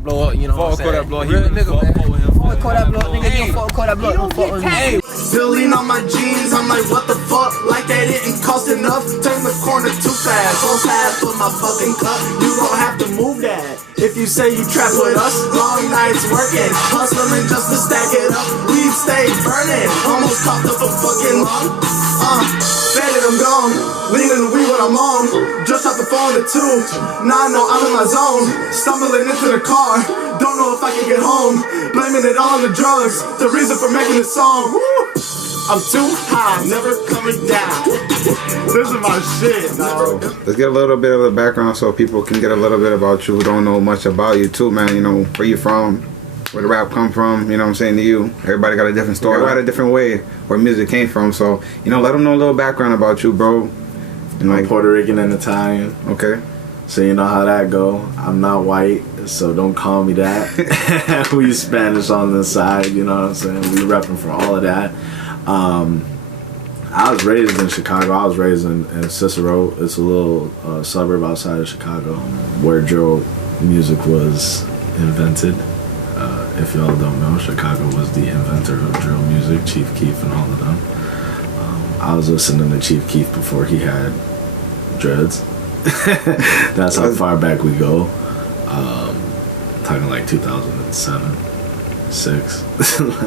Blow up, you know what I'm saying? Real nigga, man. Fuck that blow up, nigga. You fuck that blow up. Fuck with me. Billing on my jeans, I'm like, what the fuck? Like that didn't cost enough. Turn the corner too fast. So fast with my fucking cup. You don't have to move that. If you say you trap with us, long nights working, hustling just to stack it up. Weed stay burning, almost coughed up a fucking lung. Faded, I'm gone. Leaning the weed when I'm on. Just off the phone at 2. Now I know I'm in my zone. Stumbling into the car. Don't know if I can get home. Blaming it all on the drugs. The reason for making this song. Woo! I'm too high, never coming down. This is my shit, dog. Let's get a little bit of the background so people can get a little bit about you who don't know much about you too, man. You know, where you from, where the rap come from, you know what I'm saying to you. Everybody got a different story, got a different way where music came from. So, you know, let them know a little background about you, bro. And I'm Puerto Rican and Italian. Okay. So you know how that go. I'm not white, so don't call me that. We Spanish on the side, you know what I'm saying? We repping for all of that. I was raised in Chicago. I was raised in Cicero. It's a little suburb outside of Chicago where drill music was invented. If y'all don't know, Chicago was the inventor of drill music, Chief Keef and all of them. I was listening to Chief Keef before he had dreads. That's how far back we go. Talking like 2007, 6.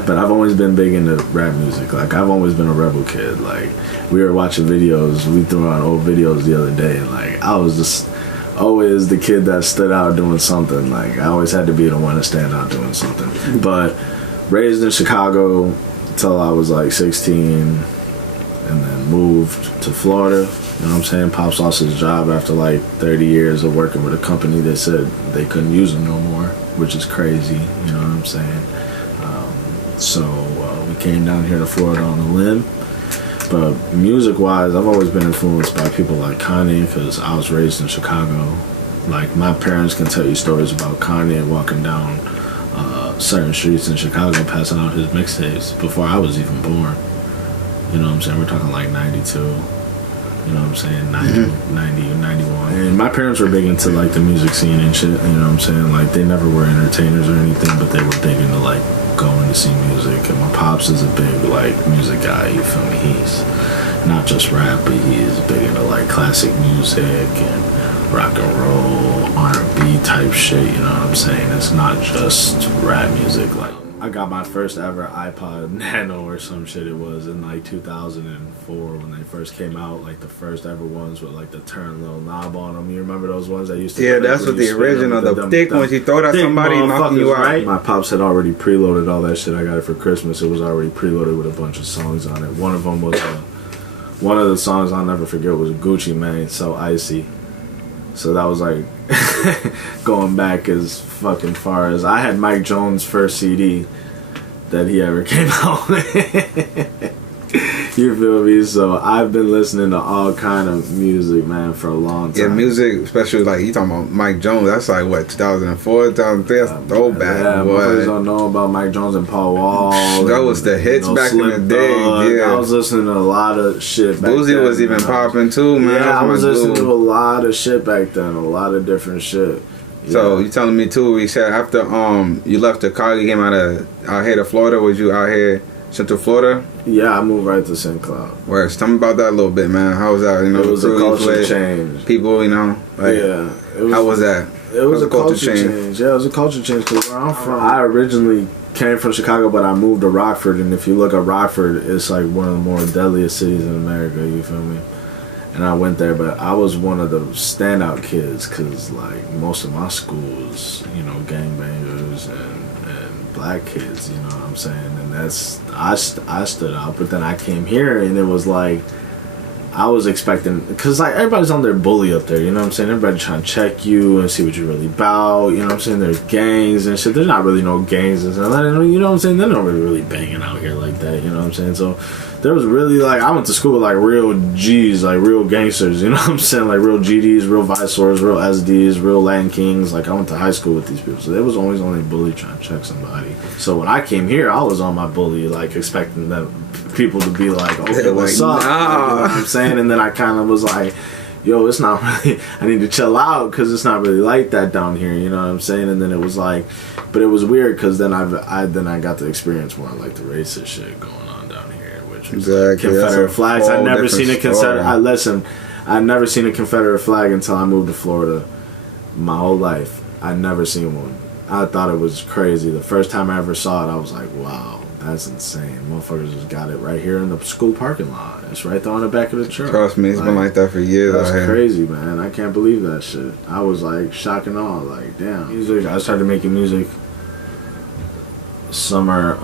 But I've always been big into rap music. Like I've always been a rebel kid. Like we were watching videos. We threw on old videos the other day, and like I was just always the kid that stood out doing something. Like I always had to be the one to stand out doing something. But raised in Chicago till I was like 16, and then moved to Florida. You know what I'm saying? Pops lost his job after like 30 years of working with a company that said they couldn't use him no more, which is crazy. You know what I'm saying? So we came down here to Florida on a limb. But music-wise, I've always been influenced by people like Kanye because I was raised in Chicago. Like my parents can tell you stories about Kanye walking down certain streets in Chicago passing out his mixtapes before I was even born. You know what I'm saying? We're talking like 92. You know what I'm saying? 90, 91. And my parents were big into like the music scene and shit. You know what I'm saying? Like they never were entertainers or anything, but they were big into like going to see music. And my pops is a big like music guy. You feel me? He's not just rap, but he's big into like classic music and rock and roll, R&B type shit. You know what I'm saying? It's not just rap music. Like I got my first ever iPod Nano or some shit. It was in like 2004 when they first came out, like the first ever ones with like the turn little knob on them. You remember those ones that used to? Yeah, that's what the original, the thick ones. You throw that somebody knocking you out. Right? My pops had already preloaded all that shit. I got it for Christmas. It was already preloaded with a bunch of songs on it. One of them was one of the songs I'll never forget was Gucci Mane, So Icy. So that was like going back as fucking far as I had Mike Jones' first CD that he ever came out with. You feel me? So I've been listening to all kind of music, man, for a long time. Yeah, music, especially like you talking about Mike Jones. That's like what 2004, 2003. That's throwback. Yeah, boys don't know about Mike Jones and Paul Wall. That was the hits back in the day. Yeah, I was listening to a lot of shit. Boozy was even popping too, man. Yeah, I was listening to a lot of shit back then. A lot of different shit. So you telling me too? You said after you left Chicago, you came out here to Florida. Was you out here Central Florida? Yeah, I moved right to St. Cloud. Where? Tell me about that a little bit, man. How was that? You know, it was a culture change. People, you know, like, yeah. How was that? It was a culture change. Yeah, it was a culture change because where I'm from, I originally came from Chicago, but I moved to Rockford, and if you look at Rockford, it's like one of the more deadliest cities in America. You feel me? And I went there, but I was one of the standout kids because, like, most of my schools, you know, gangbangers and black kids, you know what I'm saying? And that's, I stood out, but then I came here and it was like, I was expecting, because like everybody's on their bully up there, you know what I'm saying? Everybody trying to check you and see what you're really about, you know what I'm saying? There's gangs and shit. There's not really no gangs and stuff, you know what I'm saying? They're not really banging out here like that, you know what I'm saying? So there was really like, I went to school with like real G's, like real gangsters, you know what I'm saying? Like real GDs, real Viceroys, real SDs, real Latin Kings. Like I went to high school with these people, so there was always only a bully trying to check somebody. So when I came here, I was on my bully, like expecting them people to be like, okay, what's up? Nah. You know what I'm saying? And then I kind of was like, yo, it's not really, I need to chill out because it's not really like that down here, you know what I'm saying? And then it was like, but it was weird because then I got to experience more like the racist shit going on down here, which was like Confederate flags. I'd never seen a Confederate. I'd never seen a Confederate flag until I moved to Florida. My whole life, I'd never seen one. I thought it was crazy. The first time I ever saw it, I was like, wow, that's insane. Motherfuckers just got it right here in the school parking lot. It's right there on the back of the truck. Trust me, it's been like that for years. That's crazy, man. I can't believe that shit. I was like shocked and awe. Like, damn. Music. I started making music summer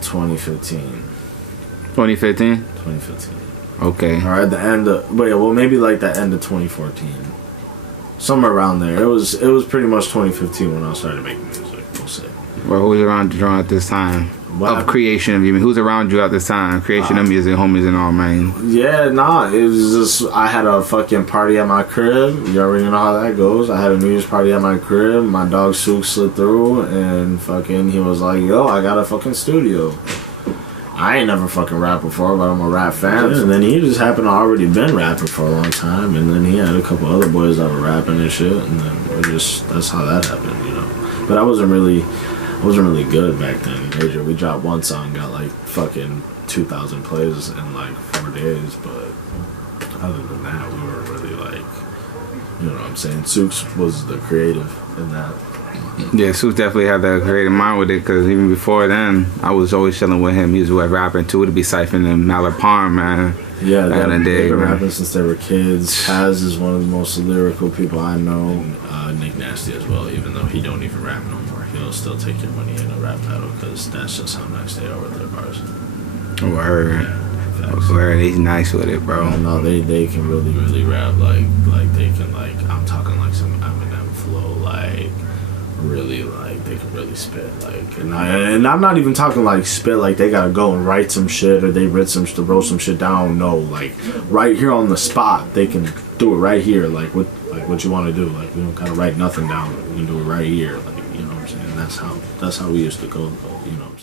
2015. 2015? 2015. Okay. Or at the end of, maybe like the end of 2014. Somewhere around there. It was pretty much 2015 when I started making music, we'll say. Well, who was around you at this time? Of creation of you? Who's around you at this time? Creation of music, homies and all, man. Yeah, nah. It was just, I had a fucking party at my crib. You already know how that goes. I had a New Year's party at my crib. My dog Sook slid through and fucking, he was like, yo, I got a fucking studio. I ain't never fucking rapped before, but I'm a rap fan. And then he just happened to already been rapping for a long time. And then he had a couple other boys that were rapping and shit. And then that's how that happened, you know. But I wasn't really good back then. Major. We dropped one song, got like fucking 2,000 plays in like 4 days. But other than that, we were really like, you know what I'm saying? Sooks was the creative in that. Yeah, Sooks definitely had that creative mind with it, because even before then, I was always chilling with him. He was rapping too. It'd be Siphon and Mallard Palm, man. Yeah, they've been rapping since they were kids. Taz is one of the most lyrical people I know. Nick Nasty as well, even though he don't even rap no more. He'll still take your money in a rap battle, because that's just how nice they are with their bars. Word. Yeah, word. He's nice with it, bro. Yeah, no, they can really, really rap. Like they can, like, I'm talking like some Eminem flow, like, really, like, they can really spit, like, and I'm not even talking like spit like they gotta go and write some shit or they wrote some shit down. No, like right here on the spot, they can do it right here, like what you want to do. Like, we don't gotta write nothing down, we can do it right here, like, you know what I'm saying. That's how we used to go, though, you know what I'm saying.